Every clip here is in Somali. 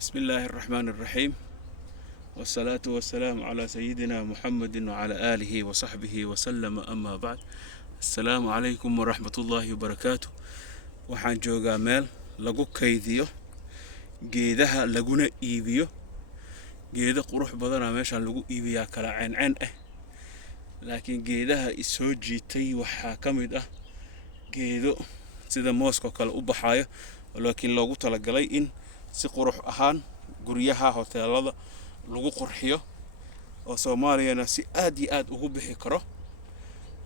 بسم الله الرحمن الرحيم، والصلاة والسلام على سيدنا محمد وعلى آله وصحبه وسلم. أما بعد، السلام عليكم ورحمة الله وبركاته. waxaan joogaa meel lagu kaydiyo geedaha laguna iibiyo. geedo qurux badan meesha lagu iibiyaa kala ceen laakiin geedaha isoo jiitay waxaa kamid ah geedo sida mooska kale u baxayo, laakiin loogu talagalay in si qurux ahaan guryaha hoteelada lagu qurxiyo oo Soomaaliyana si aad iyo aad ugu bixi karo.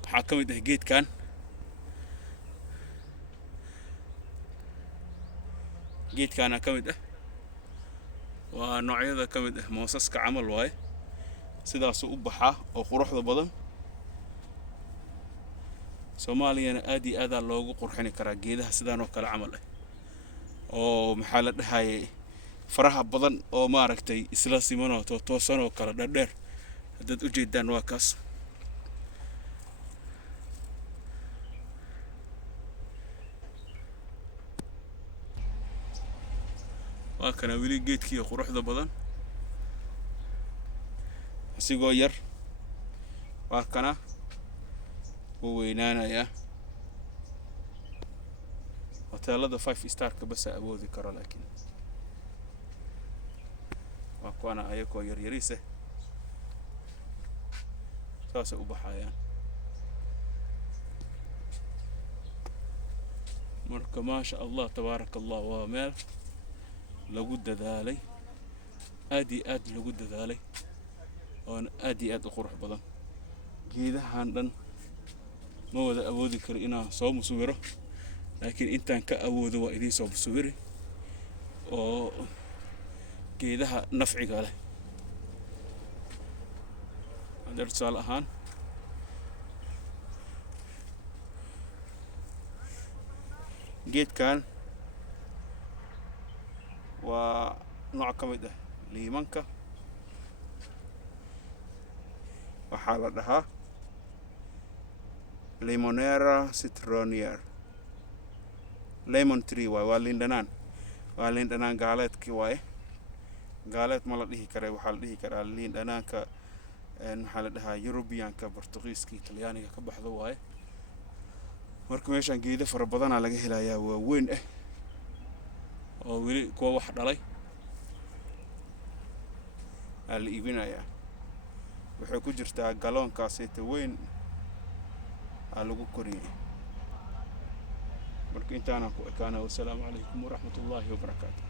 waxaa kamid ah geedkan kamid ah waa noocyada kamid ah moosaska camal waaye, sidaas u baxaa oo quruxda badan. Soomaaliyana aad iyo aad loogu qurxin karaa geedaha sidaan oo kale camal ah oo maxaa la dhahaayay faraha badan oo maaragtay isla siman oo toosan oo kala dheer. hadad u jeedaan waa kaas. waa kana wili geedkii quruxda badan asigoo yar waa kana uu weynaanaya. hoteelada 5 star ka bas awoodi karo, laakiin waa kuwana ayagoo yaryariis saas u baxayaan. marka maasha Allah tabaaraka Allah waa meel lagu dadaalay, aad iyo aad lagu dadaalay oo aad iyo aad u qurux badan. geedahan dhan ma wada awoodi karo inaan soo musawiro, laakiin intaan ka awoodo waa idin soo musawiri oo geedaha nafciga leh. tusaale ahaan geedkan waa nooc ka mid ah liimanka, waxaa la dhahaa Limonera citronier. lemon tree waa liin dhanaan gaaleedkii waaye. gaaleed ma la dhihi karay, waxaa la dhihi karaa liin dhanaanka maxaa la dhahaa Europeanka, Portugiiska, Talyaaniga ka baxdo waaye. marka meeshan geedo fara badan laga helayaa waa weyn oo weli kuwa wax dhalay la iibinayaa. waxay ku jirtaa galoonkaasita weyn lagu koriyay. marka intaana ku ekaana. wassalaamu calaykum waraxmatullaahi wabarakaatuh.